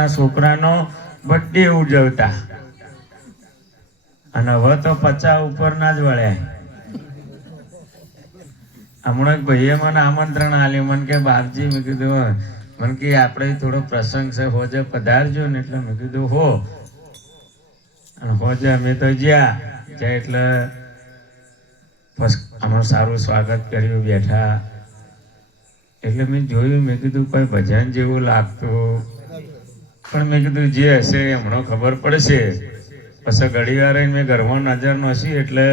વર્ષના છોકરાનો બર્થડે ઉજવતા. અને હવે તો પચાસ ઉપરના જ વળ્યા. હમણાં ભાઈએ મને આમંત્રણ આલ્યું મને કે, બાપજી, મેં કીધું મને કે, આપણે થોડો પ્રસંગ છે, હોજે પધારજો ને એટલે. મેં કીધું, હો. અને હોજે અમે તો જ્યાં. જ્યાં એટલે અમારું સારું સ્વાગત કર્યું, બેઠા. એટલે મેં જોયું, મેં કીધું, કોઈ ભજન જેવું લાગતું. પણ મેં કીધું, જે હશે હમણાં ખબર પડશે. પછી ઘડી વાર રહીને મેં ઘરમાં નજર નોસી એટલે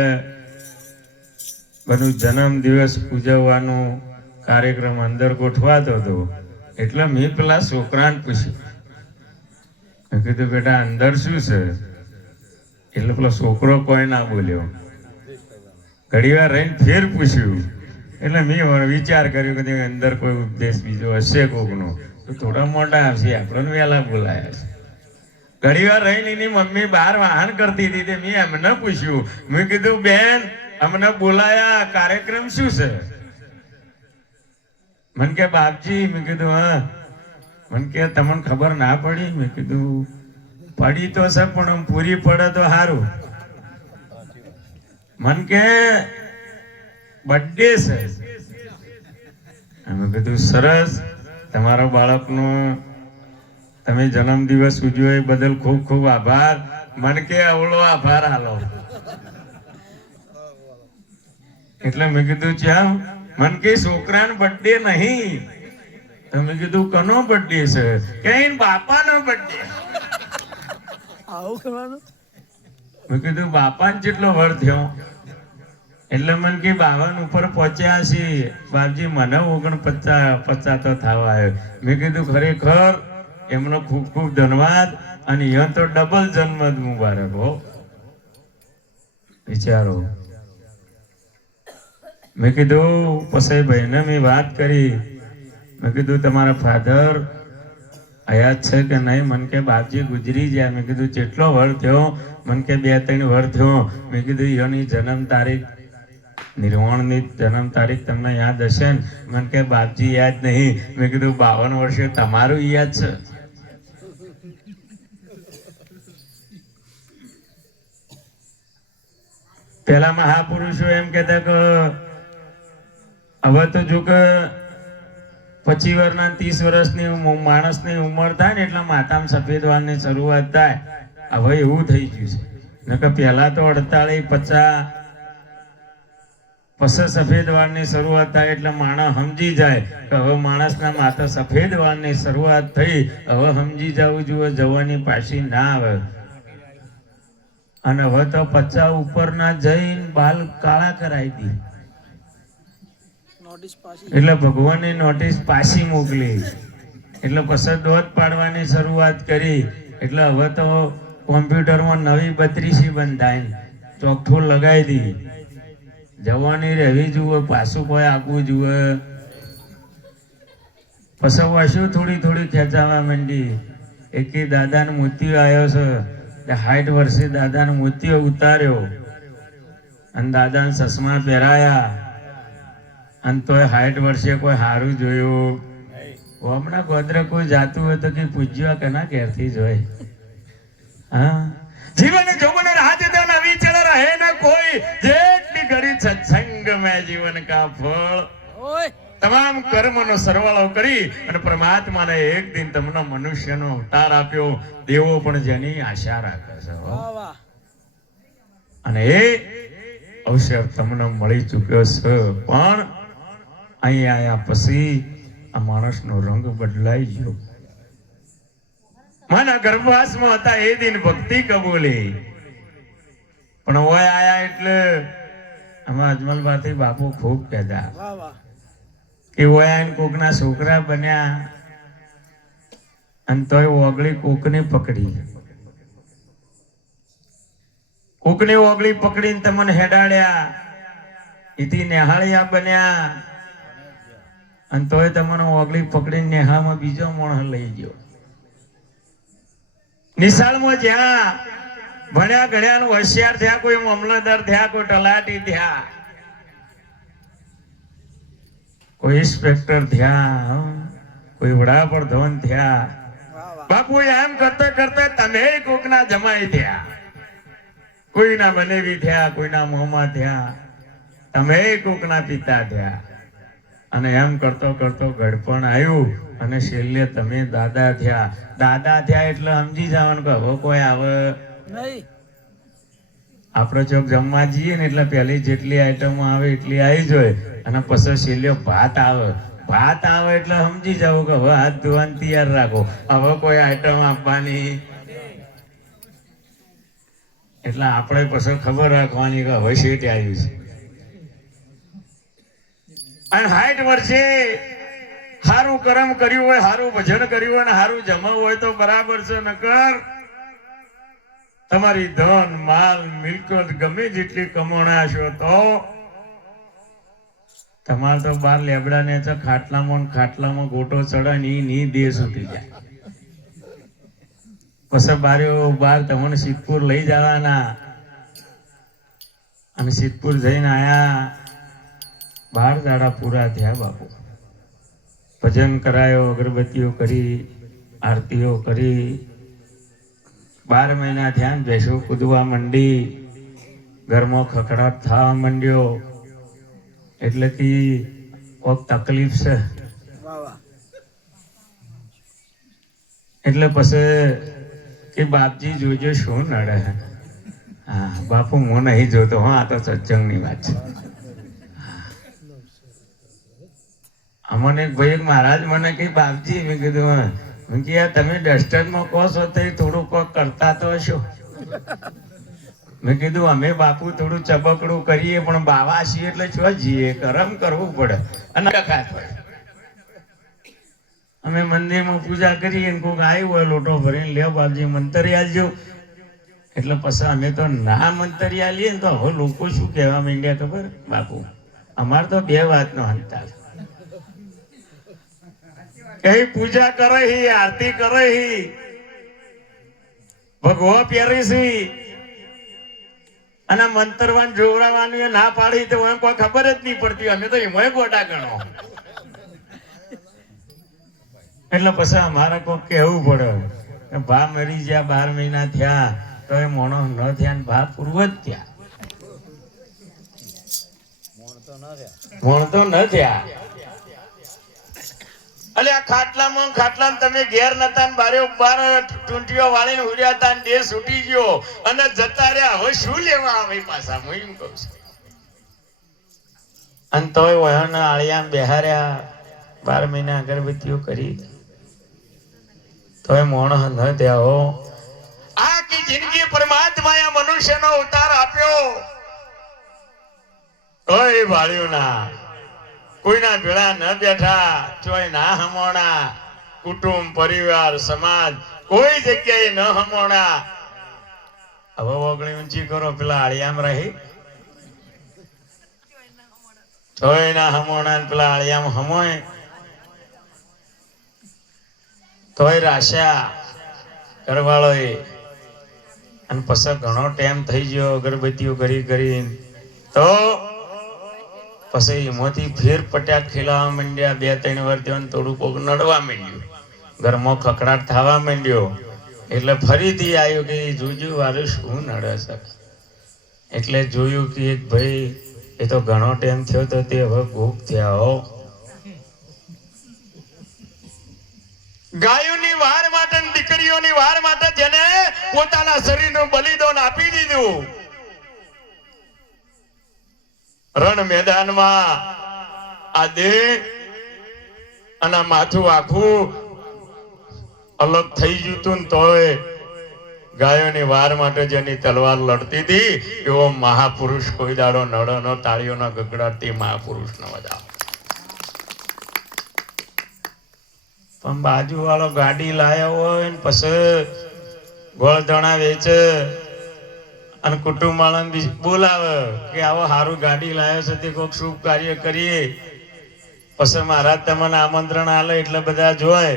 બધું જન્મ દિવસ ઉજવવાનો કાર્યક્રમ અંદર ગોઠવાતો હતો. એટલે મેં પેલા છોકરાને પૂછ્યું. મેં કીધું, બેટા, અંદર શું છે? એટલે પેલો છોકરો કોઈ ના બોલ્યો. ઘડી વાર રહીને ફેર પૂછ્યું. એટલે મેં વિચાર કર્યો કે અંદર કોઈ ઉપદેશ બીજો હશે કોકનો. થોડા મોટા હશે, આપણને વહેલા બોલાયા છે. ઘણી વાર રહીને એની મમ્મી બહાર વાહન કરતી હતી મેં એમને પૂછ્યું. મેં કીધું, બેન, અમને બોલાયા, કાર્યક્રમ શું છે? મને કે, બાપજી, મેં કીધું, હા. મને કે, તમને ખબર ના પડી? મેં કીધું, પડી તો છે, પણ પૂરી પડે તો સારું મન કે, બર્થડે છે. અમે કીધું, સરસ. તમારા બાળકનો તમે જન્મદિવસ ઉજવ્યો એ બદલ ખૂબ ખૂબ આભાર. મન કે અવળો આભાર હાલો. એટલે મેં કીધું ચાલ મન કે છોકરાનો બર્થડે નહીં. તો મેં કીધું કનો બર્થડે છે? કે બાપાનો બર્થડે આવું કરવાનું? મેં કીધું બાપાને જેટલો વર થયો. એટલે મને કે બાવન ઉપર પહોંચ્યા છીએ. બાપજી, મને ઓગણ પચાસ પચાસ તો થવા આવ્યો. મેં કીધું, ખરેખર એમનો ખૂબ ખૂબ ધન્યવાદ અને અહીંયા તો ડબલ જન્મ મુબારક હો. વિચારો. મેં કીધું પછી ભાઈને મેં વાત કરી. મેં કીધું, તમારા ફાધર આયા છે કે નહીં? મને કે બાપજી ગુજરી ગયા. મેં કીધું, જેટલો વર થયો, મને કે બે ત્રણ વર થયો. મેં કીધું અહીંયાની જન્મ તારીખ નિર્વાણની જન્મ તારીખ તમને યાદ હશે ને? મને કે બાપજી યાદ નહીં. મેં કીધું, બાવન વર્ષે તમારું યાદ છે. પેલા મહાપુરુષો એમ કહેતા કે, હવે તો જો કે પચીસ વર્ષના ત્રીસ વર્ષની માણસની ઉંમર થાય ને એટલે માતામાં સફેદ વાળની શરૂઆત થાય. હવે એવું થઈ ગયું છે. નકર પહેલાં તો અડતાલીસ પચાસ પછી સફેદ વાળની શરૂઆત થાય એટલે માણસ સમજી જાય કે હવે માણસના માથા સફેદ વાળની શરૂઆત થઈ હવે સમજી જવું જોઈએ જવાની પાછી ના આવે. અને હવે તો પચાસ ઉપરના જઈને બાલ કાળા કરાવી દી. એટલે ભગવાનની નોટિસ પાછી મોકલી. એટલે પછી દોધ પાડવાની શરૂઆત કરી. એટલે હવે તો કોમ્પ્યુટરમાં નવી બત્રીસી બંધાય. ચોખ્ઠું લગાવી દી. જવાની રહેવી જુએ પાછું કોઈ આપવું જુએ પછી થોડી થોડી ખેંચાવા માંડી? એક દાદાને મોતી આવ્યો છે. તે હાઈટ વર્ષે દાદાને મોતીઓ ઉતાર્યો. અને દાદાને ચશ્મા પહેરાયા. અને તોય હાઈટ વર્ષે કોઈ સારું જોયું. હમણાં ગોદરે કોઈ જાતું હોય તો કે પૂજ્યો કેના ઘેરથી જોય હા? જીવન જોગણ રાજ જીવન કા ફળ? તમામ કર્મનો સરવાળો કરી અને પરમાત્માને એક દિન તમને મનુષ્યનો અવતાર આપ્યો. દેવો પણ જેની આશા રાખે છે અને એ અવસર તમને મળી ચૂક્યો છે. પણ અહીંયા આયા પછી આ માણસનો રંગ બદલાઈ ગયો. માના ગર્ભવાસમાં હતા એ દિન ભક્તિ કબૂલી. પણ હોય આયા એટલે આમાં અજમલભાઈ બાપુ ખૂબ કહેતા. કે ઓય આઈને કોકના છોકરા બન્યા અને તોય ઓગળી કોકને પકડી. કોકને ઓગળી પકડીને તમને હેડાડ્યા. એથી નેહાળિયા બન્યા. અને તોય તમને ઓગળી પકડીને નેહામાં બીજો મોણ લઈ ગયો. નિશાળમાં જ્યાં ભણ્યા ગણ્યા હોશિયાર થયા, કોઈ મામલતદાર થયા, કોઈ તલાટી થયા. કોઈ ઇન્સ્પેક્ટર થયા, કોઈ વડાપ્રધાન થયા. બાપુ એમ કરતા કરતા તમે કોકના જમાઈ થયા. કોઈના બનેવી થયા, કોઈના મોમાં થયા. તમે કોકના પિતા થયા. અને એમ કરતો કરતો ગડપણ આવ્યું અને છેલ્લે તમે દાદા થયા. દાદા થયા એટલે સમજી જવાનું કે હવે કોઈ આવે આપણે ચોક જમવા જઈએ ને એટલે પહેલી જેટલી આઈટમો આવે એટલી આવી જોઈએ અને પછી છેલ્લો ભાત આવે. ભાત આવે એટલે સમજી જાવ કે હવે હાથ ધોવાનું તૈયાર રાખો. હવે કોઈ આઈટમ આપવાની. એટલે આપણે પછી ખબર રાખવાની કે હવે શેટ આવ્યું છે. અને હાઈટ વર્ષે સારું કર્મ કર્યું હોય સારું ભજન કર્યું હોય ને સારું જમાવું હોય તો બરાબર છે, નકર તમારી ધન, માલ, મિલકત ગમે જેટલી કમાણા છો તો તમારે તો બાર લેબડા ને તો ખાટલામાં ખાટલામાં ગોટો ચડે ને ની દેશ ઉઠી જાય. પછી બાર્યો બાર તમને સિદ્ધપુર લઈ જવાના. અને સિદ્ધપુર જઈને આયા. બાર દાડા પૂરા થયા બાપુ. ભજન કરાયો, અગરબત્તીઓ કરી, આરતીઓ કરી. બાર મહિના ધ્યાન ભેંસો કૂદવા મંડી ઘરમાં ખખડાટ થવા માંડ્યો. એટલે કે કોક તકલીફ છે. એટલે પછી કે બાપજી જોજો શું નડે. હા બાપુ હું નહીં જોતો હા આ તો સત્સંગની વાત છે. અમને એક ભાઈ મહારાજ મને કે બાપજી મેં કીધું કે યાર તમે ડસ્ટરમાં કહો છો તો થોડું કોક કરતા તો હશો. મેં કીધું, અમે બાપુ થોડું ચબકડું કરીએ, પણ બાવા છીએ એટલે છો જઈએ કરમ કરવું પડે. અને પડે. અમે મંદિરમાં પૂજા કરીએ ને કોઈક આવ્યું હોય, લોટો ભરીને લે બાપજી મંતરી આલજો એટલે પછી અમે તો ના મંતરી આલીએ ને તો હવે લોકો શું કહેવા માંડ્યા ખબર? બાપુ, અમારે તો બે વાતનો અંતર કઈ પૂજા કરે હી આરતી કરે હી. ભગવા પહેરી સી અને મંતરવાન જોવડાવવાનું એ ના પાડી તો એમ કોઈ ખબર જ નહીં પડતી. અમે તો એમાં ગોટા ગણો. એટલે પછી અમારે કોઈ કહેવું પડે. કે ભા મરી ગયા બાર મહિના થયા તો એ મોણો ન થયા ભા પૂર્વ જ થયા. મોણ તો ન થયા. એટલે આ ખાટલામાં ખાટલામાં તમે ઘેર નતા બારે બાર ટૂંટીઓ વાળીને ઉડ્યા હતા દેહ દેશ ગયો. અને જતા રહ્યા. હવે શું લેવા આવે પાછા? હું એમ કહું છું. અને તોય વયોના આળિયા બેહાર્યા. બાર મહિના અગરબત્તીઓ કરી. તોય મોણ ન થયા આ કે જિંદગી પરમાત્માએ મનુષ્યનો ઉતાર આપ્યો. કોઈ વાળ્યું ના કોઈના ભેળા ન બેઠા ચોય ના હમોણા. કુટુંબ, પરિવાર, સમાજ, કોઈ જગ્યાએ ન હમોણા. હવે વગણી ઊંચી કરો, પેલા આળિયામ રહી. ચોય ના હમોણા પેલા આળિયામ હમોય. તોય રાશા કરવાળો એ અને પછી ઘણો ટાઈમ થઈ ગયો, અગરબત્તીઓ કરી કરીને તો પછી એમાંથી ફેર પટ્યા ખેલાવા માંડ્યા, બે, ત્રણ વાર થયો થોડું કોક નડવા માંડ્યું. ઘરમાં ખકડાટ થવા માંડ્યો. એટલે ફરીથી આવ્યો કે જોજો વારું શું નડે છે? એટલે જોયું કે એક ભાઈ, એ તો ઘણો ટાઈમ થયો તો તે હવે ભૂખ થયા હો. ગાયોની વાર માટે દીકરીઓની વાર માટે જેને પોતાના શરીરનું બલિદાન આપી દીધું. રણ મેદાનમાં આ દેહ અને માથું આખું અલગ થઈ ગયું તું ને તોય ગાયોની વાર માટે જેની તલવાર લડતી હતી, એવો મહાપુરુષ કોઈ દાડો નડો નો, તાળીઓના ગગડાતી મહાપુરુષ નો વધાવ પણ બાજુ વાળો ગાડી લાયો હોય પછી ગોળ ધણા વેચે અને કુટુંબ વાળાને બી બોલાવે કે આવો સારું ગાડી લાવ્યો છે, તે કોઈક શુભ કાર્ય કરીએ. પછી મહારાજ તમને આમંત્રણ આલે એટલે બધા જોય.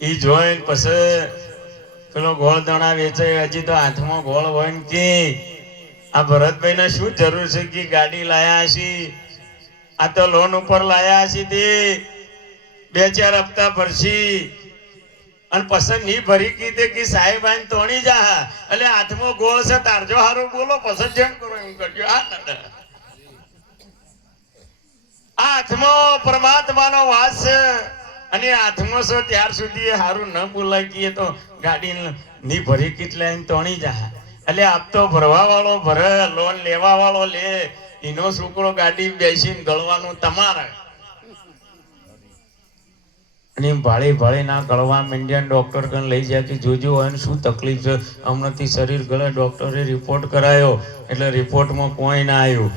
એ જોઈ પછી પેલો ગોળ દણા વેચે હજી તો હાથમાં ગોળ હોય ને કે આ ભરતભાઈ ને શું જરૂર છે કે ગાડી લાયા છી આ તો લોન ઉપર લાયા છી તે. બે ચાર હપ્તા ભરશી. અને પસંદની ભરી કીધે કે સાહેબ આને તોણી જા એટલે હાથમાં ગોળ છે તારજો હારું બોલો, પસંદ જેમ કરો એમ કરજો. આ હાથમાં પરમાત્માનો વાસ છે. અને હાથમાં છો, ત્યાર સુધી સારું ન બોલાય કીએ તો ગાડી ની ભરી કેટલે તોણી જા એટલે આપ તો ભરવા વાળો ભરે, લોન લેવા વાળો લે. એનો છોકરો ગાડી બેસીને ગળવાનું તમારે. અને ભાળી ભાળી ના ગળવા માંડ્યા ડોક્ટર કન લઈ જાય કે જોજો અને શું તકલીફ છે? હમણાંથી શરીર ગળે ડોક્ટરે રિપોર્ટ કરાયો, એટલે રિપોર્ટમાં કોઈ ના આવ્યું.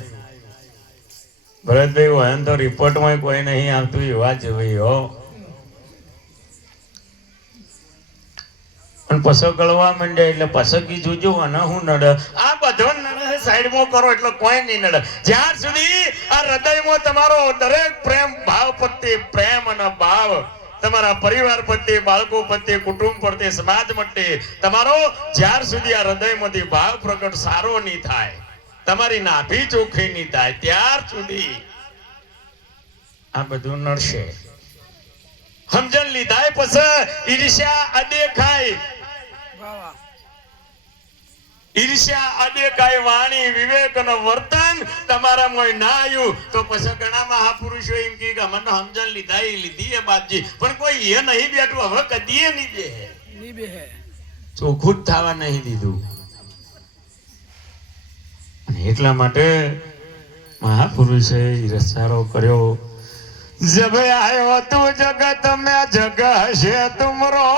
ભરતભાઈ હોય તો રિપોર્ટમાં કોઈ નહીં આવતું એવા જ ભાઈ હો. અને પસો ગળવા માંડ્યા, એટલે પસકી જોજો, અને હું નડે. આ બધો નડે, સાઈડમાં કરો, એટલે કોઈ નહીં નડે. જ્યાં સુધી આ હૃદયમાં તમારો દરેક પ્રેમ, ભાવ પ્રત્યે પ્રેમ અને ભાવ તમારા પરિવાર પ્રત્યે, બાળકો પ્રત્યે, કુટુંબ પ્રત્યે, સમાજ પ્રત્યે તમારો જ્યાર સુધી આ હૃદયમાંથી ભાવ પ્રગટ સારો નહીં થાય, તમારી નાભી ચોખ્ખી નહીં થાય, ત્યાર સુધી આ બધું નડશે. સમજણ લીધા પછી ઈર્ષ્યા અદેખાય ઈર્ષ્યા અદેખાય વાણી વિવેક નો વર્તન તમારામાં ના આવ્યું તો પછી ઘણા મહાપુરુષો એમ કે અમને સમજણ લીધા એ લીધી એ બાપજી પણ કોઈ એ નહીં બેઠું હવે કદીએ નહીં બેહે. ની બે ચોખ્ખું જ થવા નહીં દીધું. અને એટલા માટે મહાપુરુષે રસારો કર્યો. જબ આવ્યો તું જગત મેં જગ હશે તુમરો.